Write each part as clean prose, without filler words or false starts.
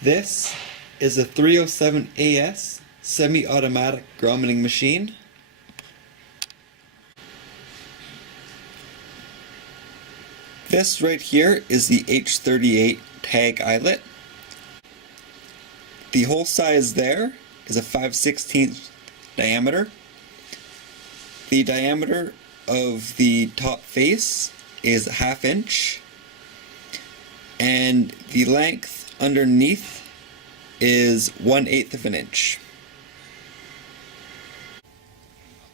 This is a 307AS semi-automatic grommeting machine. This right here is the H38 tag eyelet. The hole size there is a 5/16 diameter. The diameter of the top face is a 1/2 inch, and the length underneath is 1/8 of an inch.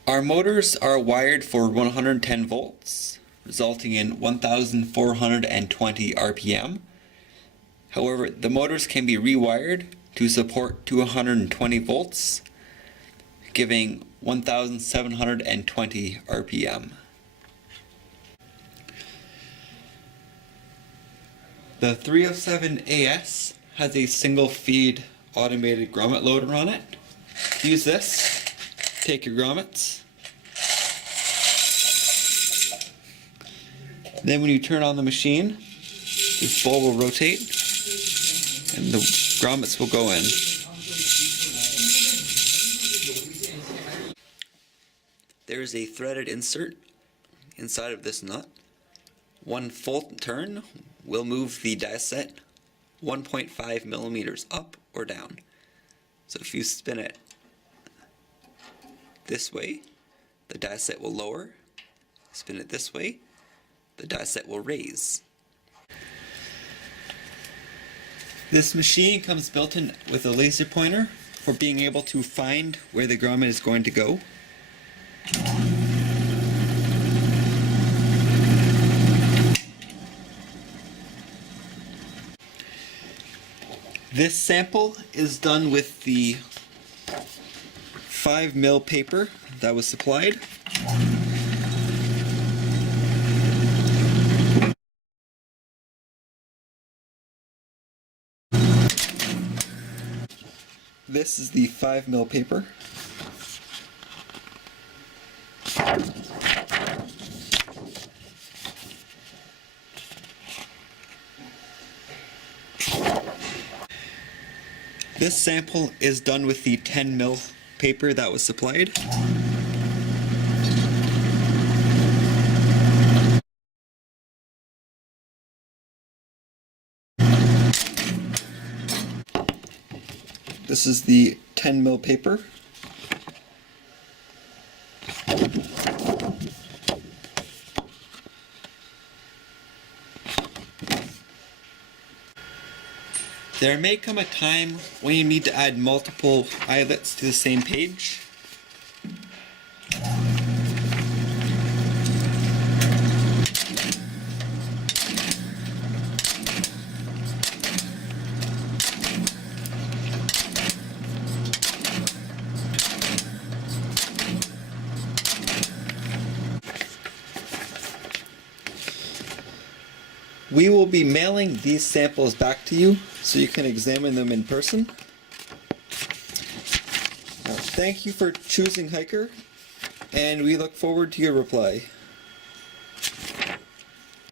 Our motors are wired for 110 volts, resulting in 1,420 RPM. However, the motors can be rewired to support 220 volts, giving 1,720 RPM. The 307AS has a single feed automated grommet loader on it. Use this, take your grommets. Then when you turn on the machine, this ball will rotate and the grommets will go in. There is a threaded insert inside of this nut. One full turn will move the die set 1.5 millimeters up or down. So if you spin it this way, the die set will lower. Spin it this way, the die set will raise. This machine comes built in with a laser pointer for being able to find where the grommet is going to go. This sample is done with the 5mm paper that was supplied. This is the 5mm paper. This sample is done with the 10mm paper that was supplied. This is the 10mm paper. There may come a time when you need to add multiple eyelets to the same page. We will be mailing these samples back to you so you can examine them in person. Thank you for choosing Hiker, and we look forward to your reply.